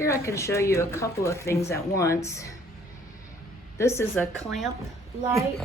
Here I can show you a couple of things at once. This is a clamp light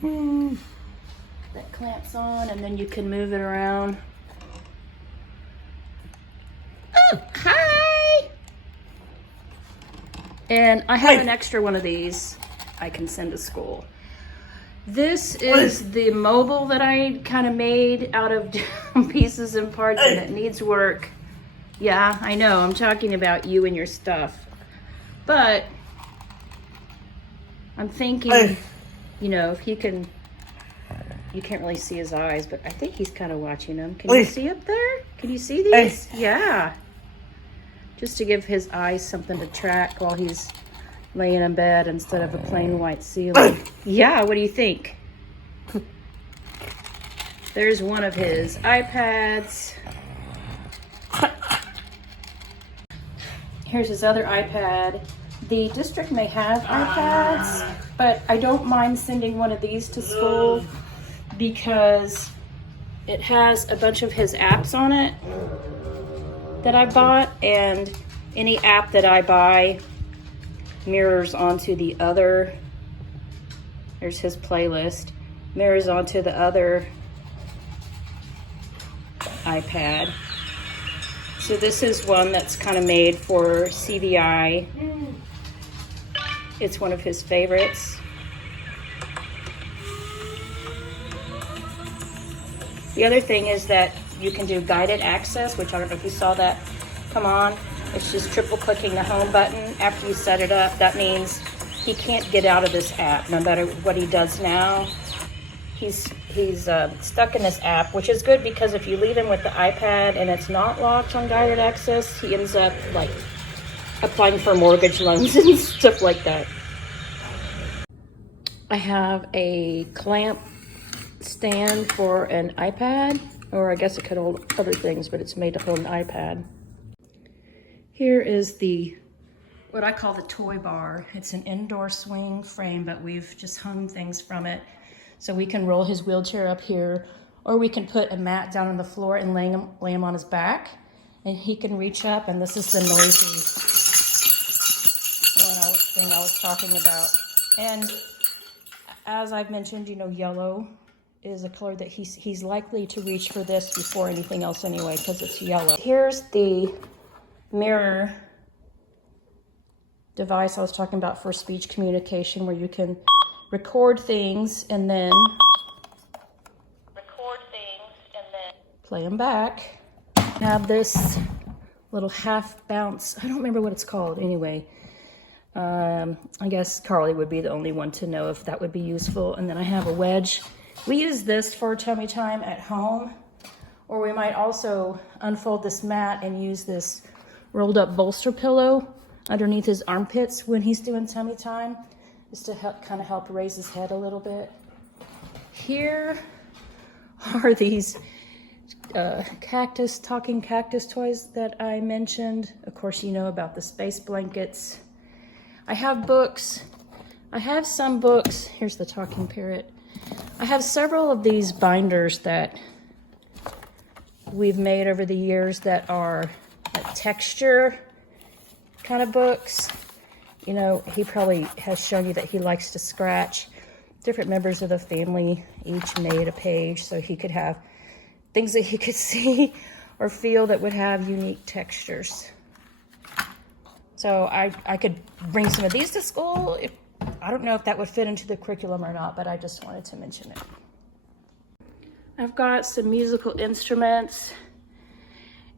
that clamps on, and then you can move it around. Oh, hi! And I have an extra one of these I can send to school. This is the mobile that I kind of made out of pieces and parts, and it needs work. Yeah, I know, I'm talking about you and your stuff. But I'm thinking, you know, if he can, you can't really see his eyes, but I think he's kind of watching them. Can you see up there? Can you see these? Yeah. Just to give his eyes something to track while he's laying in bed instead of a plain white ceiling. Yeah, what do you think? There's one of his iPads. Here's his other iPad. The district may have iPads, but I don't mind sending one of these to school because it has a bunch of his apps on it that I bought, and any app that I buy mirrors onto the other. There's his playlist, mirrors onto the other iPad. So this is one that's kind of made for CVI. It's one of his favorites. The other thing is that you can do guided access, which I don't know if you saw that come on. It's just triple clicking the home button after you set it up. That means he can't get out of this app no matter what he does now. He's stuck in this app, which is good because if you leave him with the iPad and it's not locked on guided access, he ends up like applying for mortgage loans and stuff like that. I have a clamp stand for an iPad, or I guess it could hold other things, but it's made to hold an iPad. Here is what I call the toy bar. It's an indoor swing frame, but we've just hung things from it. So we can roll his wheelchair up here, or we can put a mat down on the floor and lay him on his back, and he can reach up, and this is the noisy thing I was talking about. And as I've mentioned, you know, yellow is a color that he's likely to reach for this before anything else anyway, because it's yellow. Here's the mirror device I was talking about for speech communication, where you can record things and then play them back. I have this little half bounce. I don't remember what it's called anyway. I guess Carly would be the only one to know if that would be useful. And then I have a wedge. We use this for tummy time at home, or we might also unfold this mat and use this rolled up bolster pillow underneath his armpits when he's doing tummy time, just to help raise his head a little bit. Here are these talking cactus toys that I mentioned. Of course, you know about the space blankets. I have books. I have some books. Here's the talking parrot. I have several of these binders that we've made over the years that are like texture kind of books. You know, he probably has shown you that he likes to scratch. Different members of the family each made a page so he could have things that he could see or feel that would have unique textures. So I could bring some of these to school. I don't know if that would fit into the curriculum or not, but I just wanted to mention it. I've got some musical instruments.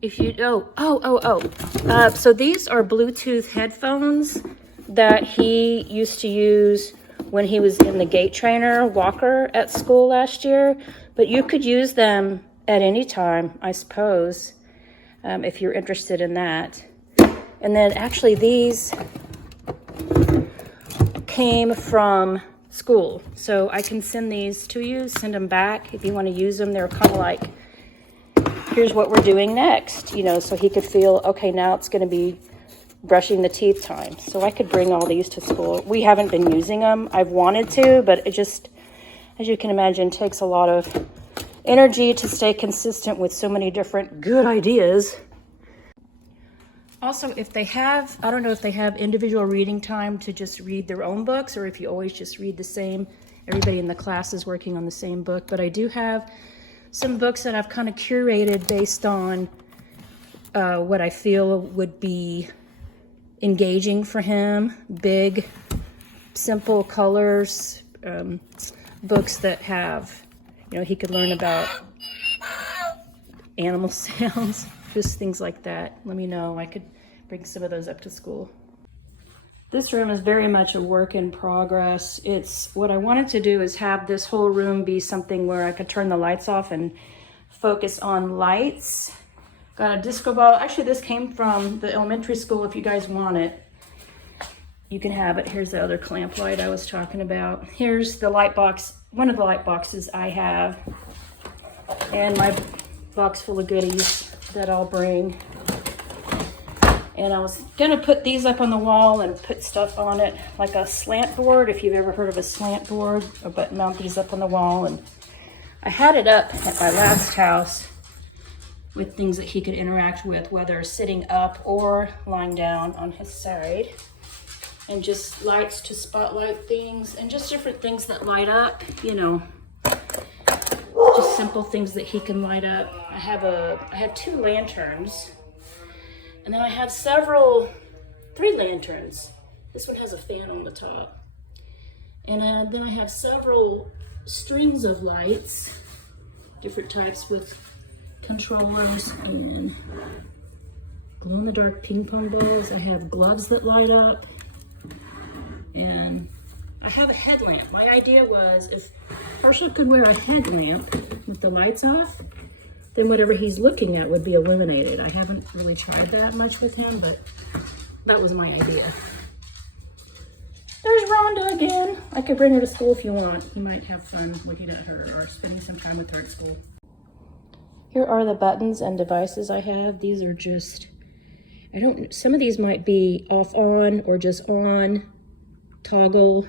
If you, so these are Bluetooth headphones that he used to use when he was in the gait trainer walker at school last year, but you could use them at any time, I suppose, if you're interested in that. And then actually these came from school, so I can send these to you, send them back if you want to use them. They're kind of like, here's what we're doing next, you know, so he could feel, okay, now it's going to be brushing the teeth time. So I could bring all these to school. We haven't been using them. I've wanted to, but it just, as you can imagine, takes a lot of energy to stay consistent with so many different good ideas. Also, if they have, I don't know if they have individual reading time to just read their own books, or if you always just read the same, everybody in the class is working on the same book, but I do have some books that I've kind of curated based on what I feel would be engaging for him. Big, simple colors, books that have, you know, he could learn about animal sounds, just things like that. Let me know. I could bring some of those up to school. This room is very much a work in progress. It's what I wanted to do is have this whole room be something where I could turn the lights off and focus on lights. Got a disco ball. Actually, this came from the elementary school. If you guys want it, you can have it. Here's the other clamp light I was talking about. Here's the light box, one of the light boxes I have, and my box full of goodies that I'll bring. And I was gonna put these up on the wall and put stuff on it, like a slant board, if you've ever heard of a slant board, but mount these up on the wall. And I had it up at my last house with things that he could interact with, whether sitting up or lying down on his side. And just lights to spotlight things, and just different things that light up, you know, just simple things that he can light up. I have 2 lanterns, and then I have 3 lanterns. This one has a fan on the top. And then I have several strings of lights, different types with controllers and glow-in-the-dark ping pong balls. I have gloves that light up. And I have a headlamp. My idea was if Herschel could wear a headlamp with the lights off, then whatever he's looking at would be illuminated. I haven't really tried that much with him, but that was my idea. There's Rhonda again. I could bring her to school if you want. You might have fun looking at her or spending some time with her at school. Here are the buttons and devices I have. These are just, some of these might be off on or just on, toggle.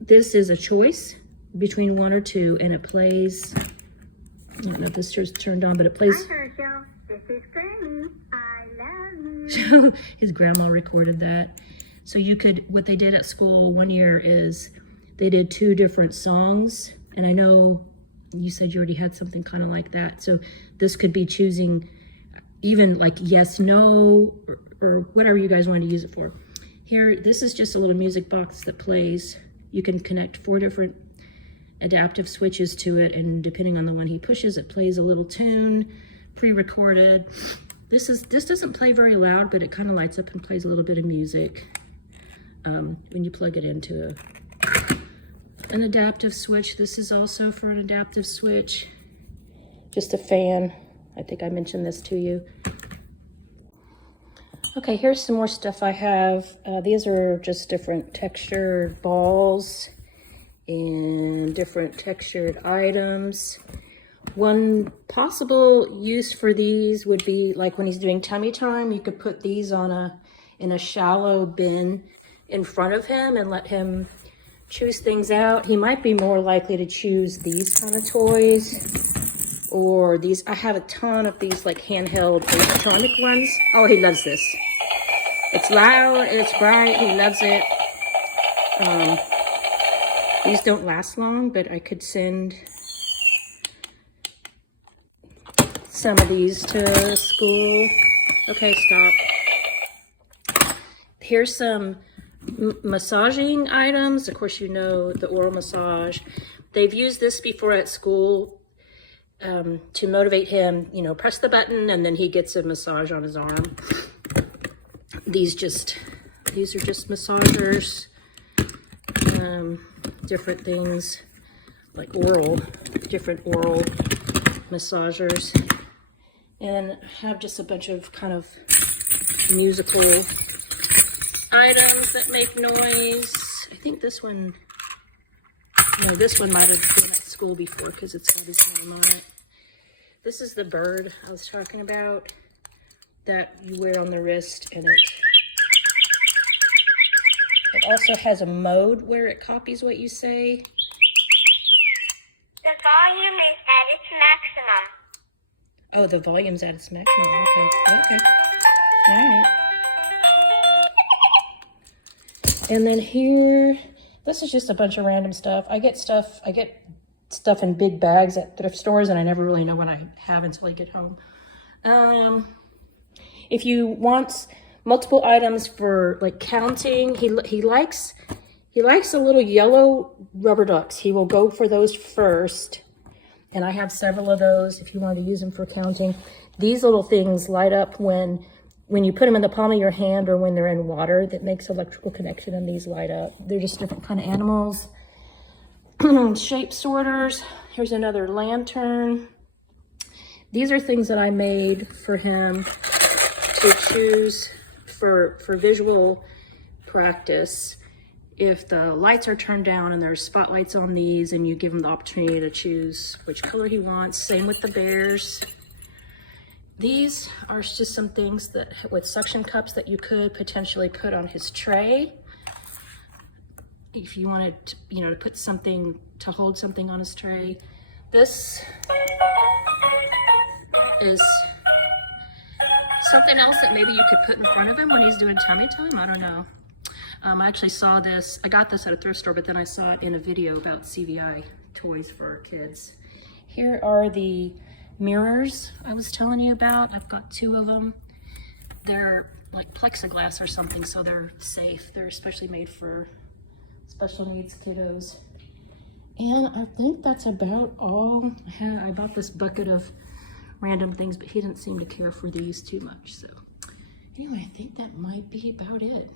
This is a choice between 1 or 2, and it plays, I don't know if this is turned on, but it plays. Hi Herschel, this is Granny. I love you. His grandma recorded that. So you could, what they did at school one year is they did 2 different songs, and I know you said you already had something kind of like that. So this could be choosing even like yes, no, or whatever you guys want to use it for. Here, this is just a little music box that plays. You can connect 4 different adaptive switches to it, and depending on the one he pushes, it plays a little tune, pre-recorded. This doesn't play very loud, but it kind of lights up and plays a little bit of music when you plug it into an adaptive switch. This is also for an adaptive switch. Just a fan. I think I mentioned this to you. Okay, here's some more stuff I have. These are just different textured balls and different textured items. One possible use for these would be like when he's doing tummy time, you could put these in a shallow bin in front of him and let him choose things out. He might be more likely to choose these kind of toys or these. I have a ton of these like handheld electronic ones. Oh, he loves this. It's loud, it's bright, he loves it. These don't last long, but I could send some of these to school. Okay, stop. Here's some massaging items. Of course, you know the oral massage. They've used this before at school to motivate him, you know, press the button and then he gets a massage on his arm. These are just massagers, different things like different oral massagers, and have just a bunch of kind of musical items that make noise. I think this one, this one might have been at school before because it's got his name on it. This is the bird I was talking about that you wear on the wrist, and it also has a mode where it copies what you say. The volume is at its maximum. Oh, the volume's at its maximum. Okay. And then here, this is just a bunch of random stuff. I get stuff in big bags at thrift stores, and I never really know what I have until I get home. If you want multiple items for like counting, he likes the little yellow rubber ducks. He will go for those first. And I have several of those if you want to use them for counting. These little things light up when you put them in the palm of your hand or when they're in water. That makes electrical connection, and these light up. They're just different kind of animals. Shape sorters. Here's another lantern. These are things that I made for him to choose for visual practice. If the lights are turned down and there's spotlights on these, and you give him the opportunity to choose which color he wants. Same with the bears. These are just some things that with suction cups that you could potentially put on his tray. If you wanted to, to put something, to hold something on his tray. This is something else that maybe you could put in front of him when he's doing tummy time. I don't know. I actually saw this, I got this at a thrift store, but then I saw it in a video about CVI toys for kids. Here are the mirrors I was telling you about. I've got 2 of them. They're like plexiglass or something, so they're safe. They're especially made for special needs kiddos. And I think that's about all. I bought this bucket of random things, but he didn't seem to care for these too much. So anyway, I think that might be about it.